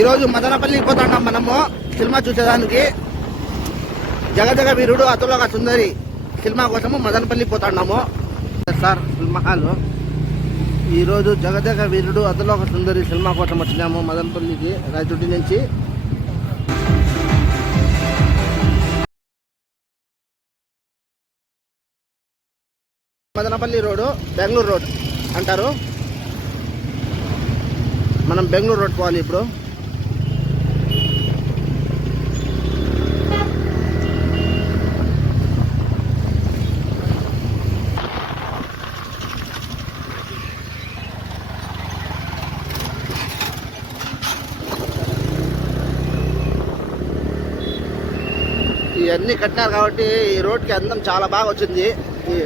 ఈరోజు మదనపల్లికి పోతున్నాం మనము సినిమా చూసేదానికి. జగజగ వీరుడు అతులోక సుందరి సినిమా కోసము మదనపల్లికి పోతున్నాము సార్. సినిమా హాల్ ఈరోజు జగజగ వీరుడు అతులోక సుందరి సినిమా కోసం వచ్చినాము మదనపల్లికి రాయచోటి నుంచి. మదనపల్లి రోడ్డు బెంగళూరు రోడ్ అంటారు. మనం బెంగళూరు రోడ్ పోవాలి ఇప్పుడు. ఇవన్నీ కట్టినారు కాబట్టి ఈ రోడ్కి అందం చాలా బాగా వచ్చింది.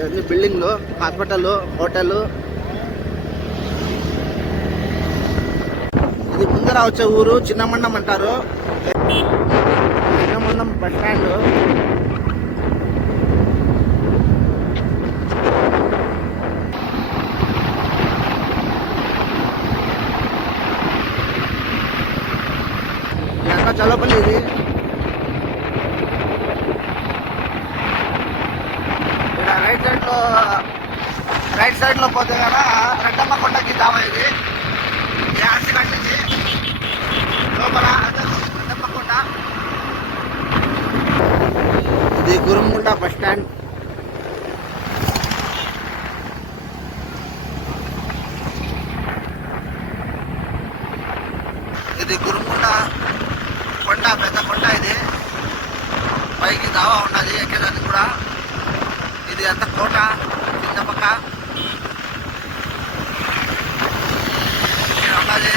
అన్ని బిల్డింగ్లు, హాస్పిటల్, హోటల్. ఇది ముందర వచ్చే ఊరు చిన్నమండం అంటారు. చిన్నమండం బస్ స్టాండ్. ఇదంతా చల్లపల్లి. ఇది రైట్ సైడ్ లో పోతే కదా రెడ్డమ్మ కొండకి దావా. ఇది ఆర్సీ కట్టించి లోపల రెడ్డమ్మ కొండ. ఇది గురుముండ బస్ స్టాండ్. ఇది గురుముండ కొండ, పెద్ద కొండ. ఇది పైకి దావా ఉన్నది ఎక్కేదానికి కూడా. ఇది అంత కోట కింద పక్క ఉన్నది.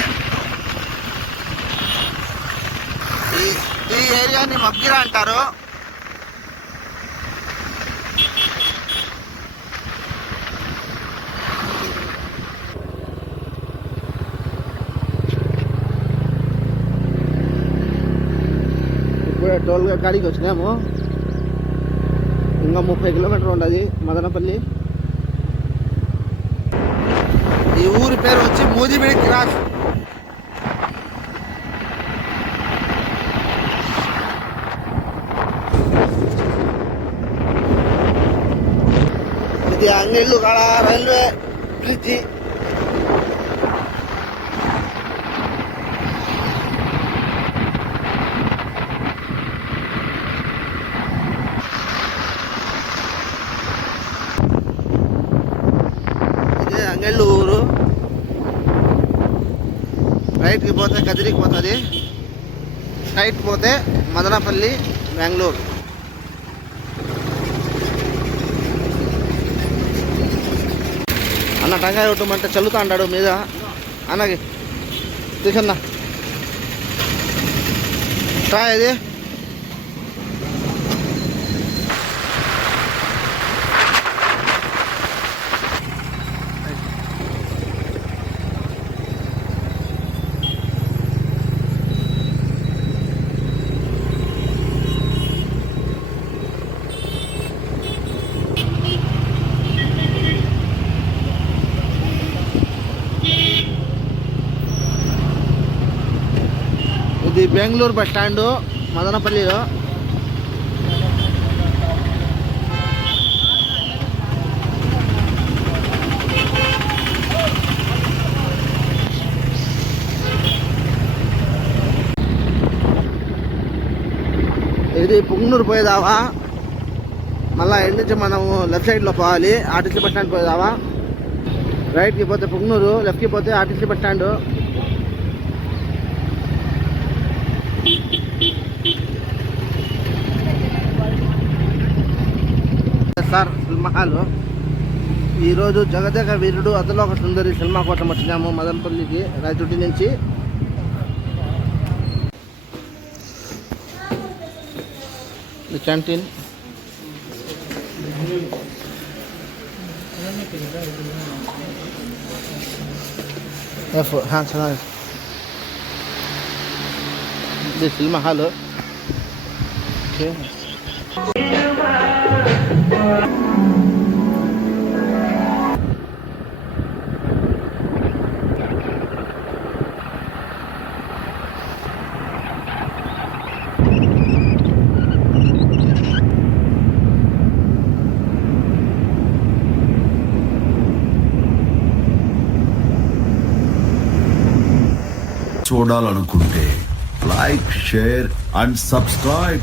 ఈ ఏరియాని మబ్గిరా అంటారు. ఇప్పుడే టోల్ కాడికి వచ్చినాము. ఇంకా 30 కిలోమీటర్లు ఉండదు మదనపల్లి. ఈ ఊరి పేరు వచ్చి మోదీబేడి క్రాస్. ఇది అంగళ్ళు కాడ రైల్వే బ్రిడ్జి. అంగళ్ళు ఊరు. రైట్కి పోతే కదిరికి పోతుంది, స్ట్రైట్ పోతే మదనపల్లి, బెంగళూరు. అన్న టంకాయ కొట్టమంటే చల్లుతా అంటాడు మీద. అన్నకి తీసున్నా ఇది. ఇది బెంగళూరు బస్ స్టాండ్ మదనపల్లిలో. ఇది పుంగనూరు పోయేదావా. మళ్ళీ ఎండ్ నుంచి మనము లెఫ్ట్ సైడ్లో పోవాలి. ఆర్టీసీ బస్ స్టాండ్ పోయేదావా. రైట్కి పోతే పుంగనూరు, లెఫ్ట్కి పోతే RTC bus stand. Sir cinema hall ఈరోజు జగజగ వీరుడు అతులోక సుందరి సినిమా కోసం వచ్చినాము మదనపల్లికి రాయచోటి నుంచి. క్యాంటీన్. ಚೆನ್ನಾಗಿದೆ. ఇది సినిమా హాల్. ఓకే. చూడాలనుకుంటే లైక్, షేర్ అండ్ సబ్స్క్రైబ్.